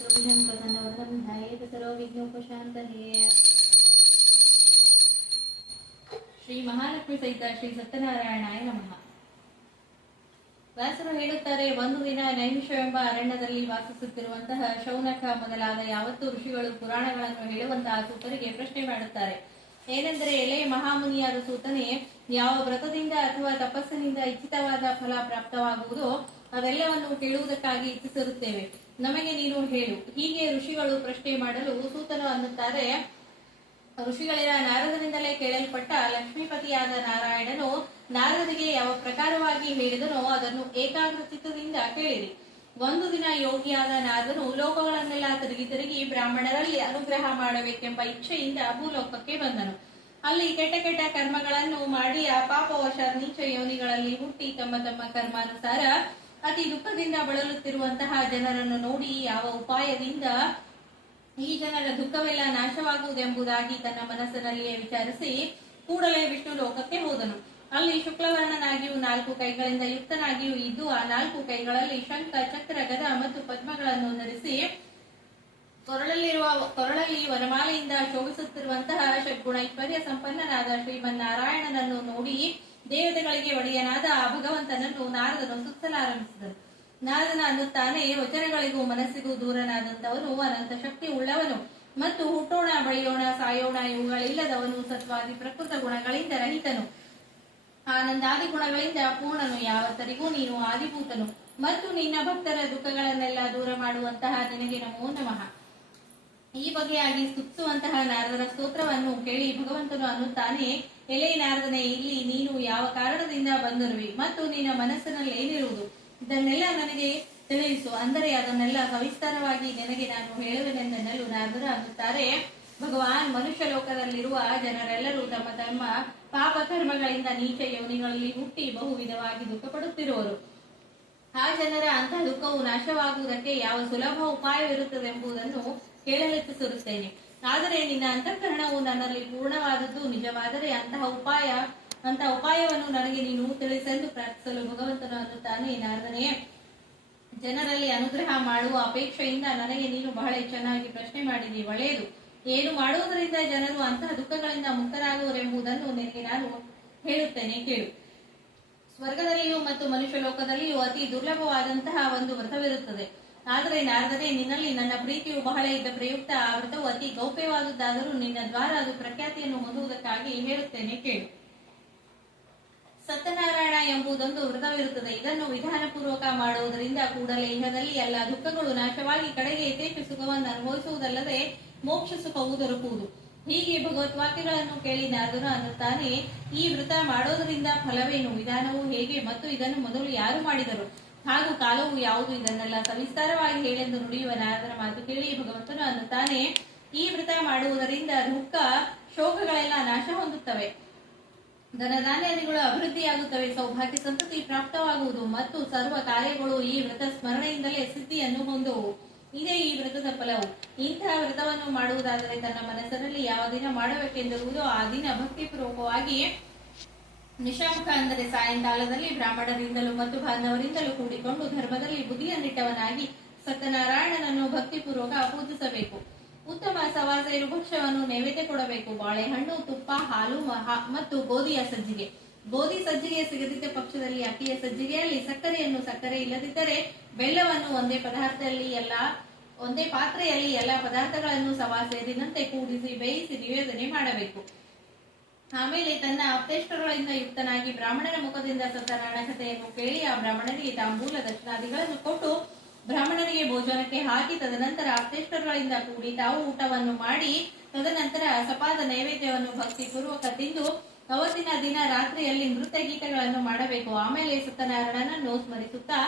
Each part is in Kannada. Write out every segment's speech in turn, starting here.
प्रसन्नवदनं ध्यायेत सर्वविघ्नोपशान्तये। ಶ್ರೀ ಮಹಾಲಕ್ಷ್ಮಿ ಸಹಿತ ಶ್ರೀ ಸತ್ಯನಾರಾಯಣಾಯ ನಮಃ. ವ್ಯಾಸರು ಹೇಳುತ್ತಾರೆ, ಒಂದು ದಿನ ನೈಮಿಷವೆಂಬ ಅರಣ್ಯದಲ್ಲಿ ವಾಸಿಸುತ್ತಿರುವಂತಹ ಶೌನಕ ಮೊದಲಾದ ಯಾವತ್ತೂ ಋಷಿಗಳು ಪುರಾಣಗಳನ್ನು ಹೇಳುವಂತಹ ಸೂತರಿಗೆ ಪ್ರಶ್ನೆ ಮಾಡುತ್ತಾರೆ. ಏನೆಂದರೆ, ಎಲೆ ಮಹಾಮುನಿಯಾದ ಸೂತನೇ, ಯಾವ ವ್ರತದಿಂದ ಅಥವಾ ತಪಸ್ಸಿನಿಂದ ಇಚ್ಛಿತವಾದ ಫಲ ಪ್ರಾಪ್ತವಾಗುವುದೋ ಅವೆಲ್ಲವನ್ನು ಕೇಳುವುದಕ್ಕಾಗಿ ಇಚ್ಛಿಸಿರುತ್ತೇವೆ, ನಮಗೆ ನೀನು ಹೇಳು. ಹೀಗೆ ಋಷಿಗಳು ಪ್ರಶ್ನೆ ಮಾಡಲು ಸೂತನು ಅನ್ನುತ್ತಾರೆ, ಋಷಿಗಳಿರ ನಾರದನಿಂದಲೇ ಕೇಳಲ್ಪಟ್ಟ ಲಕ್ಷ್ಮೀಪತಿಯಾದ ನಾರಾಯಣನು ನಾರದನಿಗೆ ಯಾವ ಪ್ರಕಾರವಾಗಿ ಹೇಳಿದನೋ ಅದನ್ನು ಏಕಾಗ್ರ ಚಿತ್ತದಿಂದ ಕೇಳಿರಿ. ಒಂದು ದಿನ ಯೋಗಿಯಾದ ನಾರದನು ಲೋಕಗಳನ್ನೆಲ್ಲ ತಿರುಗಿ ಬ್ರಾಹ್ಮಣರಲ್ಲಿ ಅನುಗ್ರಹ ಮಾಡಬೇಕೆಂಬ ಇಚ್ಛೆಯಿಂದ ಭೂಲೋಕಕ್ಕೆ ಬಂದನು. ಅಲ್ಲಿ ಕೆಟ್ಟ ಕೆಟ್ಟ ಕರ್ಮಗಳನ್ನು ಮಾಡಿ ಆ ಪಾಪವಶ ನೀಚ ಯೋನಿಗಳಲ್ಲಿ ಹುಟ್ಟಿ ತಮ್ಮ ತಮ್ಮ ಕರ್ಮಾನುಸಾರ ಅತಿ ದುಃಖದಿಂದ ಬಳಲುತ್ತಿರುವಂತಹ ಜನರನ್ನು ನೋಡಿ ಯಾವ ಉಪಾಯದಿಂದ ಈ ಜನರ ದುಃಖವೆಲ್ಲ ನಾಶವಾಗುವುದೆಂಬುದಾಗಿ ತನ್ನ ಮನಸ್ಸಿನಲ್ಲಿಯೇ ವಿಚಾರಿಸಿ ಕೂಡಲೇ ವಿಷ್ಣು ಲೋಕಕ್ಕೆ ಹೋದನು. ಅಲ್ಲಿ ಶುಕ್ಲವರ್ಣನಾಗಿಯೂ 4 ಕೈಗಳಿಂದ ಯುಕ್ತನಾಗಿಯೂ ಇದ್ದು ಆ 4 ಕೈಗಳಲ್ಲಿ ಶಂಖ, ಚಕ್ರ, ಗದ ಮತ್ತು ಪದ್ಮಗಳನ್ನು ಧರಿಸಿ ಕೊರಳಲ್ಲಿ ವರಮಾಲೆಯಿಂದ ಶೋಭಿಸುತ್ತಿರುವಂತಹ ಷಡ್ಗುಣೈಶ್ವರ್ಯ ಸಂಪನ್ನನಾದ ಶ್ರೀಮನ್ನಾರಾಯಣನನ್ನು ನೋಡಿ ದೇವತೆಗಳಿಗೆ ಒಡೆಯನಾದ ಆ ಭಗವಂತನನ್ನು ನಾರದನು ಸುತ್ತಲಾರಂಭಿಸಿದನು. ನಾರದನ ಅನ್ನುತ್ತಾನೆ, ವಚನಗಳಿಗೂ ಮನಸ್ಸಿಗೂ ದೂರನಾದಂತವನು, ಅನಂತ ಶಕ್ತಿ ಉಳ್ಳವನು ಮತ್ತು ಹುಟ್ಟೋಣ, ಬೆಳೆಯೋಣ, ಸಾಯೋಣ ಇವುಗಳಿಲ್ಲದವನು, ಸತ್ವಾದಿ ಪ್ರಕೃತ ಗುಣಗಳಿಂದ ರಹಿತನು, ಆನಂದಾದಿ ಗುಣಗಳಿಂದ ಪೂರ್ಣನು, ಯಾವತ್ತರಿಗೂ ನೀನು ಆದಿಭೂತನು ಮತ್ತು ನಿನ್ನ ಭಕ್ತರ ದುಃಖಗಳನ್ನೆಲ್ಲ ದೂರ ಮಾಡುವಂತಹ ನಿನಗೆ ನಮೋ ನಮಃ. ಈ ಬಗೆಯಾಗಿ ಸ್ತುತಿಸುವಂತಹ ನಾರದರ ಸ್ತೋತ್ರವನ್ನು ಕೇಳಿ ಭಗವಂತನು ಅನ್ನುತ್ತಾನೆ, ಎಲೆ ನಾರದನೇ, ಇಲ್ಲಿ ನೀನು ಯಾವ ಕಾರಣದಿಂದ ಬಂದಿರುವಿ ಮತ್ತು ನಿನ್ನ ಮನಸ್ಸಿನಲ್ಲಿ ಏನಿರುವುದು ಇದನ್ನೆಲ್ಲ ನನಗೆ ತಿಳಿಸು, ಅಂದರೆ ಅದನ್ನೆಲ್ಲ ಸವಿಸ್ತಾರವಾಗಿ ನಿನಗೆ ನಾನು ಹೇಳುವೆನೆಂದೆನ್ನಲು ನಾರದರು ಅನ್ನುತ್ತಾರೆ, ಭಗವಾನ್, ಮನುಷ್ಯ ಲೋಕದಲ್ಲಿರುವ ಜನರೆಲ್ಲರೂ ತಮ್ಮ ತಮ್ಮ ಪಾಪ ಕರ್ಮಗಳಿಂದ ನೀಚ ಯೋನಿಗಳಲ್ಲಿ ಹುಟ್ಟಿ ಬಹು ವಿಧವಾಗಿ ದುಃಖ ಪಡುತ್ತಿರುವರು. ಆ ಜನರ ಅಂತಹ ದುಃಖವು ನಾಶವಾಗುವುದಕ್ಕೆ ಯಾವ ಸುಲಭ ಉಪಾಯವಿರುತ್ತದೆಂಬುದನ್ನು ಕೇಳಲಿಚ್ಛಿಸಿರುತ್ತೇನೆ. ಆದರೆ ನಿನ್ನ ಅಂತಃಕರಣವು ನನ್ನಲ್ಲಿ ಪೂರ್ಣವಾದದ್ದು ನಿಜವಾದರೆ ಅಂತಹ ಉಪಾಯವನ್ನು ನನಗೆ ನೀನು ತಿಳಿಸೆಂದು ಪ್ರಾರ್ಥಿಸಲು ಭಗವಂತನು ಅನ್ನುತ್ತಾನೆ, ನಾರದನೇ, ಜನರಲ್ಲಿ ಅನುಗ್ರಹ ಮಾಡುವ ಅಪೇಕ್ಷೆಯಿಂದ ನನಗೆ ನೀನು ಬಹಳ ಚೆನ್ನಾಗಿ ಪ್ರಶ್ನೆ ಮಾಡಿದಿ, ಒಳ್ಳೆಯದು. ಏನು ಮಾಡುವುದರಿಂದ ಜನರು ಅಂತಹ ದುಃಖಗಳಿಂದ ಮುಕ್ತರಾಗುವರೆಂಬುದನ್ನು ನಿನಗೆ ನಾನು ಹೇಳುತ್ತೇನೆ, ಕೇಳು. ಸ್ವರ್ಗದಲ್ಲಿಯೂ ಮತ್ತು ಮನುಷ್ಯ ಲೋಕದಲ್ಲಿಯೂ ಅತಿ ದುರ್ಲಭವಾದಂತಹ ಒಂದು ವ್ರತವಿರುತ್ತದೆ. ಆದರೆ ನಾರದನೇ, ನಿನ್ನಲ್ಲಿ ನನ್ನ ಪ್ರೀತಿಯು ಬಹಳ ಇದ್ದ ಪ್ರಯುಕ್ತ ಆ ವ್ರತವು ಅತಿ ಗೌಪ್ಯವಾದದ್ದಾದರೂ ನಿನ್ನ ದ್ವಾರ ಅದು ಪ್ರಖ್ಯಾತಿಯನ್ನು ಹೊಂದುವುದಕ್ಕಾಗಿ ಹೇಳುತ್ತೇನೆ, ಕೇಳು. ಸತ್ಯನಾರಾಯಣ ಎಂಬುದೊಂದು ವ್ರತವಿರುತ್ತದೆ. ಇದನ್ನು ವಿಧಾನಪೂರ್ವಕ ಮಾಡುವುದರಿಂದ ಕೂಡಲೇ ಇಹದಲ್ಲಿ ಎಲ್ಲ ದುಃಖಗಳು ನಾಶವಾಗಿ ಕಡೆಗೆ ಯಥೇಚ್ಛ ಸುಖವನ್ನು ಅನುಭವಿಸುವುದಲ್ಲದೆ ಮೋಕ್ಷ ಸುಖವು ದೊರಕುವುದು. ಹೀಗೆ ಭಗವದ್ವಾಕ್ಯಗಳನ್ನು ಕೇಳಿ ನಾರದನು ಅನ್ನುತ್ತಾನೆ, ಈ ವ್ರತ ಮಾಡೋದರಿಂದ ಫಲವೇನು, ವಿಧಾನವು ಹೇಗೆ ಮತ್ತು ಇದನ್ನು ಮೊದಲು ಯಾರು ಮಾಡಿದರು ಹಾಗೂ ಕಾಲವು ಯಾವುದು, ಇದನ್ನೆಲ್ಲ ಸವಿಸ್ತಾರವಾಗಿ ಹೇಳೆಂದು ನುಡಿಯುವ ನಾರದನ ಮಾತು ಕೇಳಿ ಭಗವಂತನು ಅನ್ನುತ್ತಾನೆ, ಈ ವ್ರತ ಮಾಡುವುದರಿಂದ ದುಃಖ ಶೋಕಗಳೆಲ್ಲ ನಾಶ ಹೊಂದುತ್ತವೆ, ಧನಧಾನ್ಯಾದಿಗಳು ಅಭಿವೃದ್ಧಿಯಾಗುತ್ತವೆ, ಸೌಭಾಗ್ಯ ಸಂತತಿ ಪ್ರಾಪ್ತವಾಗುವುದು ಮತ್ತು ಸರ್ವ ಕಾರ್ಯಗಳು ಈ ವ್ರತ ಸ್ಮರಣೆಯಿಂದಲೇ ಸಿದ್ಧಿಯನ್ನು ಹೊಂದುವು. ಇದೇ ಈ ವ್ರತದ ಫಲವು. ಇಂತಹ ವ್ರತವನ್ನು ಮಾಡುವುದಾದರೆ ತನ್ನ ಮನಸ್ಸಿನಲ್ಲಿ ಯಾವ ದಿನ ಮಾಡಬೇಕೆಂದಿರುವುದೋ ಆ ದಿನ ಭಕ್ತಿಪೂರ್ವಕವಾಗಿ ನಿಶಾಮುಖ, ಅಂದರೆ ಸಾಯಂಕಾಲದಲ್ಲಿ ಬ್ರಾಹ್ಮಣರಿಂದಲೂ ಮತ್ತು ಬಾಂಧವರಿಂದಲೂ ಕೂಡಿಕೊಂಡು ಧರ್ಮದಲ್ಲಿ ಬುದ್ಧಿಯನ್ನಿಟ್ಟವನಾಗಿ ಸತ್ಯನಾರಾಯಣನನ್ನು ಭಕ್ತಿಪೂರ್ವಕ ಪೂಜಿಸಬೇಕು. ಉತ್ತಮ ಸವಾಸೇರು ಭಕ್ಷ್ಯವನ್ನು ನೈವೇದ್ಯ ಕೊಡಬೇಕು. ಬಾಳೆಹಣ್ಣು, ತುಪ್ಪ, ಹಾಲು ಮತ್ತು ಗೋಧಿಯ ಸಜ್ಜಿಗೆ. ಗೋಧಿ ಸಜ್ಜಿಗೆ ಸಿಗದಿದ್ದ ಪಕ್ಷದಲ್ಲಿ ಅಕ್ಕಿಯ ಸಜ್ಜಿಗೆಯಲ್ಲಿ ಸಕ್ಕರೆ ಇಲ್ಲದಿದ್ದರೆ ಬೆಲ್ಲವನ್ನು ಒಂದೇ ಪಾತ್ರೆಯಲ್ಲಿ ಎಲ್ಲ ಪದಾರ್ಥಗಳನ್ನು ಸವಾಸೇರಿನಂತೆ ಕೂಡಿಸಿ ಬೇಯಿಸಿ ನಿವೇದನೆ ಮಾಡಬೇಕು. ಆಮೇಲೆ ತನ್ನ ಅಪ್ತೇಷ್ಟರುಗಳಿಂದ ಯುಕ್ತನಾಗಿ ಬ್ರಾಹ್ಮಣನ ಮುಖದಿಂದ ಸತ್ಯನಾರಾಯಣ ಕಥೆಯನ್ನು ಕೇಳಿ ಆ ಬ್ರಾಹ್ಮಣನಿಗೆ ತಾಂಬೂಲ ದಕ್ಷಿಣಾದಿಗಳನ್ನು ಕೊಟ್ಟು ಬ್ರಾಹ್ಮಣನಿಗೆ ಭೋಜನಕ್ಕೆ ಹಾಕಿ ತದನಂತರ ಅಪ್ತೇಷ್ಟರುಗಳಿಂದ ಕೂಡಿ ತಾವು ಊಟವನ್ನು ಮಾಡಿ ತದನಂತರ ಸಪಾದ ನೈವೇದ್ಯವನ್ನು ಭಕ್ತಿ ಪೂರ್ವಕ ತಿಂದು ಅವತ್ತಿನ ದಿನ ರಾತ್ರಿಯಲ್ಲಿ ನೃತ್ಯ ಗೀತಗಳನ್ನು ಮಾಡಬೇಕು. ಆಮೇಲೆ ಸತ್ಯನಾರಾಯಣನನ್ನು ಸ್ಮರಿಸುತ್ತಾ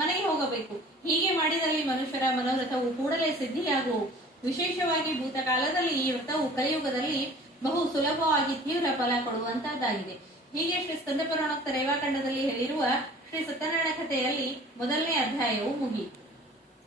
ಮನೆಗೆ ಹೋಗಬೇಕು. ಹೀಗೆ ಮಾಡಿದಲ್ಲಿ ಮನುಷ್ಯರ ಮನೋರಥವು ಕೂಡಲೇ ಸಿದ್ಧಿಯಾಗುವು. ವಿಶೇಷವಾಗಿ ಭೂತಕಾಲದಲ್ಲಿ ಈ ವ್ರತವು ಕಲಿಯುಗದಲ್ಲಿ ಬಹು ಸುಲಭವಾಗಿ ತೀವ್ರ ಫಲ ಕೊಡುವಂತಹದ್ದಾಗಿದೆ. ಹೀಗೆ ಶ್ರೀ ಸ್ಕಂದ ಪುರಾಣೋಕ್ತ ರೇವಾಖಂಡದಲ್ಲಿ ಹೇಳಿರುವ ಶ್ರೀ ಸತ್ಯನಾರಾಯಣ ಕಥೆಯಲ್ಲಿ ಮೊದಲನೇ ಅಧ್ಯಾಯವು ಮುಗಿಯಿತು.